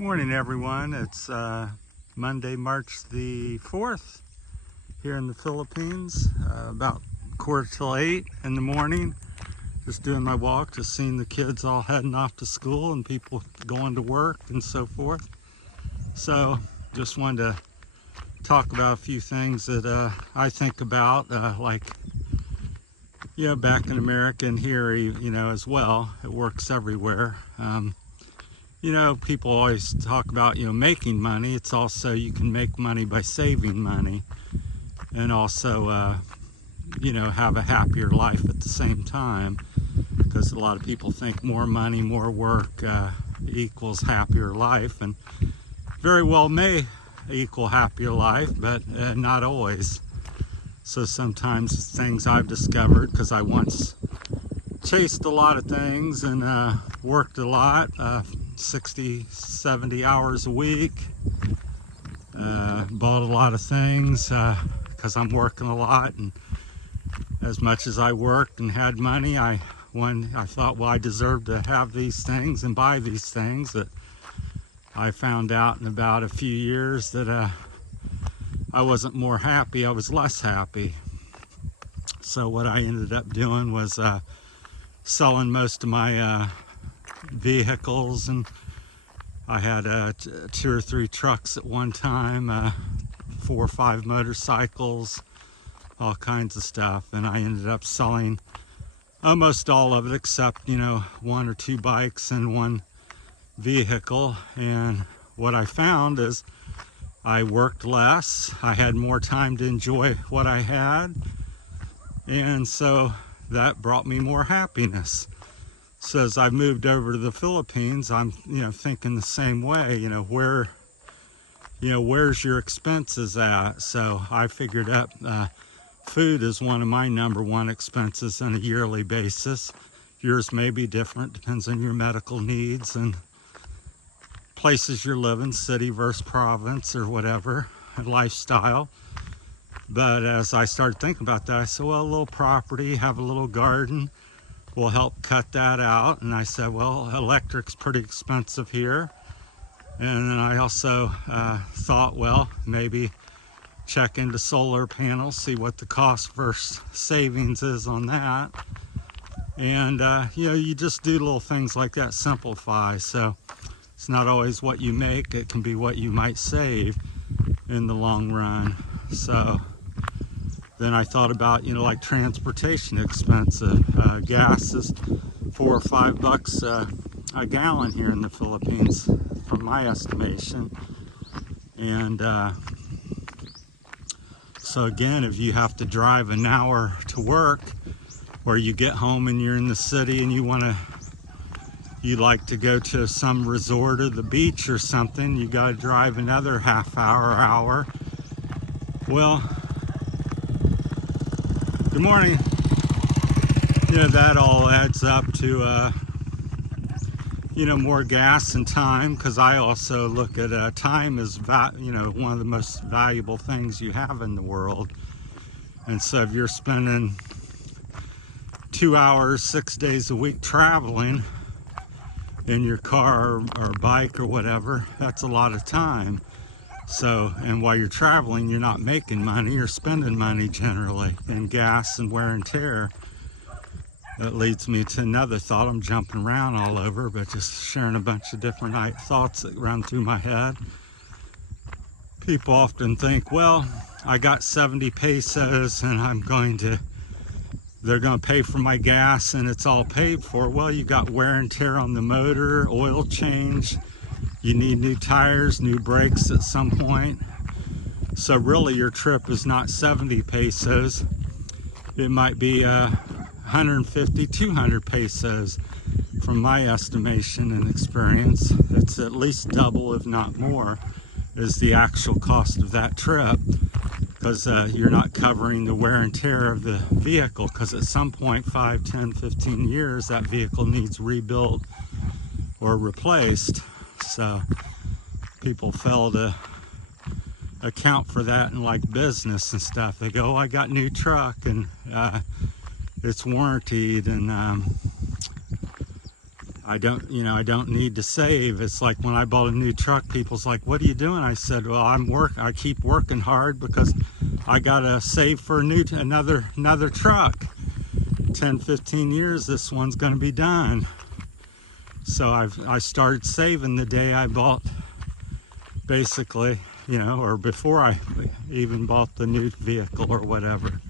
Morning everyone. It's Monday, March the 4th here in the Philippines, about 7:45 in the morning. Just doing my walk, just seeing the kids all heading off to school and people going to work and so forth. So just wanted to talk about a few things that I think about, like, back in America and here, as well. It works everywhere. People always talk about, making money. It's also, you can make money by saving money and also, have a happier life at the same time, because a lot of people think more money, more work equals happier life, and very well may equal happier life, but not always. So sometimes things I've discovered, because I once chased a lot of things and worked a lot, 60, 70 hours a week, bought a lot of things because I'm working a lot, and as much as I worked and had money, I thought, well, I deserve to have these things and buy these things. That I found out in about a few years that I wasn't more happy, I was less happy. So what I ended up doing was selling most of my vehicles, and I had 2 or 3 trucks at one time, 4 or 5 motorcycles, all kinds of stuff, and I ended up selling almost all of it except 1 or 2 bikes and 1 vehicle. And what I found is I worked less, I had more time to enjoy what I had, and so that brought me more happiness. So as I moved over to the Philippines, I'm thinking the same way. Where's your expenses at? So I figured out food is one of my #1 expenses on a yearly basis. Yours may be different, depends on your medical needs and places you're living, city versus province or whatever, lifestyle. But as I started thinking about that, I said, well, a little property, have a little garden will help cut that out. And I said, well, electric's pretty expensive here. And then I also thought, well, maybe check into solar panels, see what the cost versus savings is on that. And you just do little things like that, simplify. So it's not always what you make, it can be what you might save in the long run. So then I thought about, like transportation expensive. Gas is $4 or $5 a gallon here in the Philippines, from my estimation. And so again, if you have to drive an hour to work, or you get home and you're in the city and you like to go to some resort or the beach or something, you got to drive another half hour. Well, good morning. That all adds up to more gas and time, because I also look at time as one of the most valuable things you have in the world. And so if you're spending 2 hours 6 days a week traveling in your car or bike or whatever, that's a lot of time. So, and while you're traveling, you're not making money, you're spending money generally in gas and wear and tear. That leads me to another thought. I'm jumping around all over, but just sharing a bunch of different thoughts that run through my head. People often think, well, I got 70 pesos and they're going to pay for my gas and it's all paid for. Well, you got wear and tear on the motor, oil change, you need new tires, new brakes at some point. So really your trip is not 70 pesos. It might be 150, 200 pesos from my estimation and experience. It's at least double, if not more, is the actual cost of that trip, because you're not covering the wear and tear of the vehicle, because at some point, 5, 10, 15 years, that vehicle needs rebuilt or replaced. So people fail to account for that in like business and stuff. They go, oh, I got a new truck and it's warranted, and I don't need to save. It's like when I bought a new truck, people's like, what are you doing? I said, well, I keep working hard because I gotta save for another truck. 10, 15 years, this one's gonna be done. So I started saving the day I bought, basically, or before I even bought the new vehicle or whatever.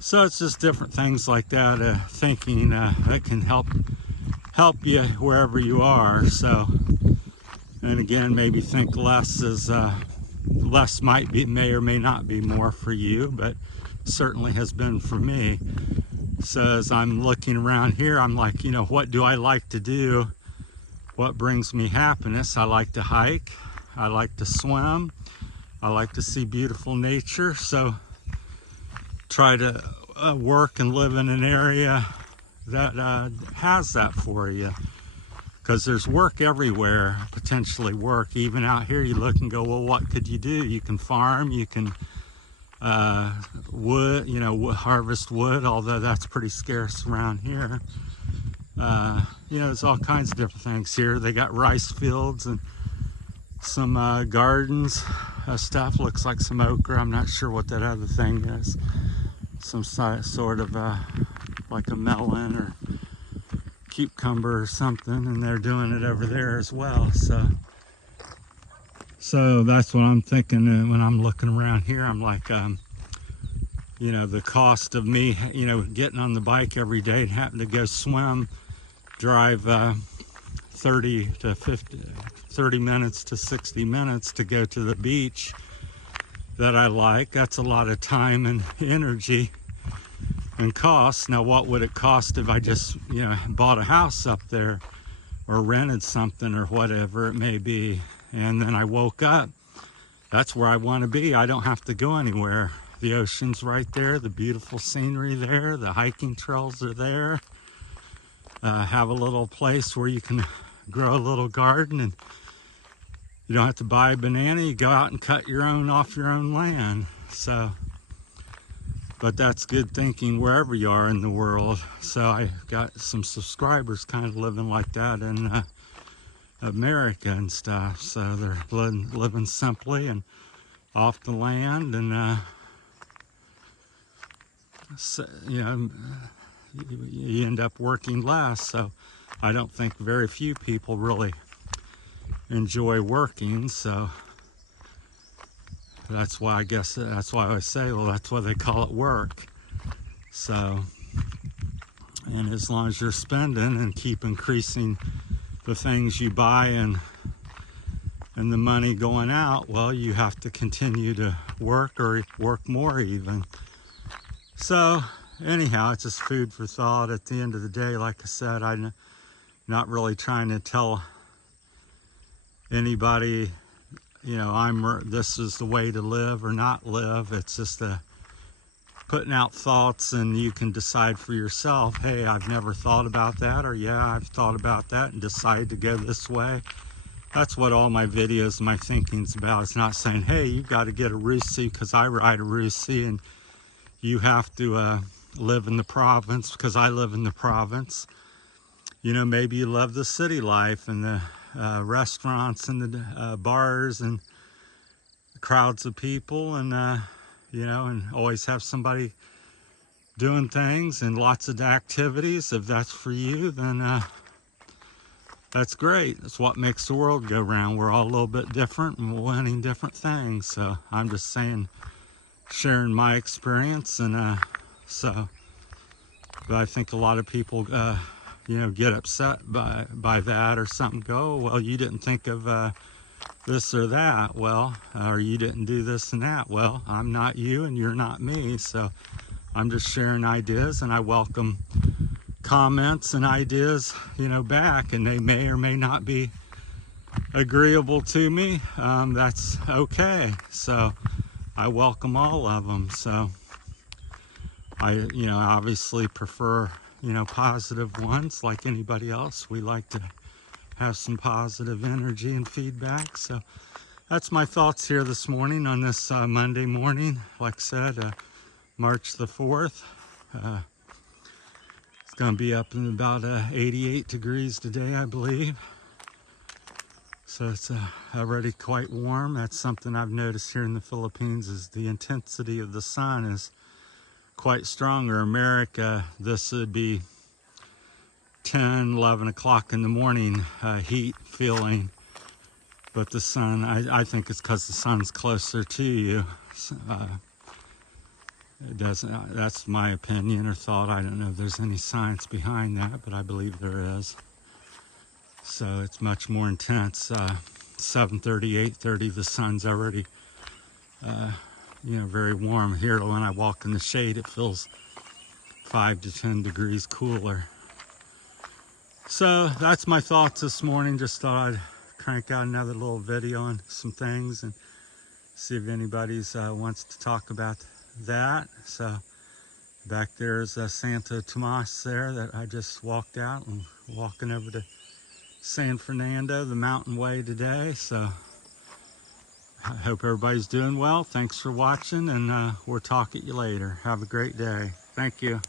So it's just different things like that, thinking that can help you wherever you are. So, and again, maybe think less is less may or may not be more for you, but certainly has been for me. So as I'm looking around here, I'm like, what do I like to do? What brings me happiness? I like to hike. I like to swim. I like to see beautiful nature. So try to work and live in an area that has that for you. Because there's work everywhere, potentially work. Even out here, you look and go, well, what could you do? You can farm, you can harvest wood, although that's pretty scarce around here. There's all kinds of different things here. They got rice fields and some gardens, stuff. Looks like some okra. I'm not sure what that other thing is. Some sort of like a melon or cucumber or something, and they're doing it over there as well. So that's what I'm thinking when I'm looking around here. I'm like, the cost of me, getting on the bike every day and having to go swim, drive 30 minutes to 60 minutes to go to the beach that I like. That's a lot of time and energy and cost. Now, what would it cost if I just, bought a house up there or rented something or whatever it may be? And then I woke up. That's where I want to be. I don't have to go anywhere. The ocean's right there, the beautiful scenery there, the hiking trails are there. Have a little place where you can grow a little garden, and you don't have to buy a banana. You go out and cut your own off your own land. So, but that's good thinking wherever you are in the world. So I got some subscribers kind of living like that in America and stuff. So they're living simply and off the land, and you end up working less. So I don't think very few people really enjoy working. So that's why that's why I say, well, that's why they call it work. So, and as long as you're spending and keep increasing the things you buy and the money going out, well, you have to continue to work or work more even. So anyhow, it's just food for thought. At the end of the day, like I said, I'm not really trying to tell anybody, this is the way to live or not live. It's just putting out thoughts, and you can decide for yourself, hey, I've never thought about that, or yeah, I've thought about that and decided to go this way. That's what all my videos, my thinking's about. It's not saying, hey, you got to get a Russie because I ride a Russie, and you have to live in the province because I live in the province. Maybe you love the city life and the restaurants and the bars and crowds of people, and and always have somebody doing things and lots of activities. If that's for you, then that's great. That's what makes the world go round. We're all a little bit different and we're wanting different things. So I'm just saying, sharing my experience, and but I think a lot of people get upset by that or something. Go, well, you didn't think of this or that. Well, or you didn't do this and that. Well, I'm not you and you're not me. So I'm just sharing ideas, and I welcome comments and ideas, back, and they may or may not be agreeable to me. That's okay. So I welcome all of them. So I, obviously prefer, positive ones like anybody else. We like to have some positive energy and feedback. So that's my thoughts here this morning on this Monday morning. Like I said, March the 4th. going to be up in about 88 degrees today, I believe. So it's already quite warm. That's something I've noticed here in the Philippines, is the intensity of the sun is quite stronger. America, this would be 10, 11 o'clock in the morning heat feeling. But the sun, I think it's because the sun's closer to you. It doesn't, that's my opinion or thought. I don't know if there's any science behind that, but I believe there is. So it's much more intense. 7:30, 8:30, the sun's already, very warm. Here, when I walk in the shade, it feels 5 to 10 degrees cooler. So that's my thoughts this morning. Just thought I'd crank out another little video on some things and see if anybody wants to talk about that. So back there's Santo Tomas there that I just walked out, and walking over to San Fernando, the mountain way today. So I hope everybody's doing well. Thanks for watching, and we'll talk at you later. Have a great day. Thank you.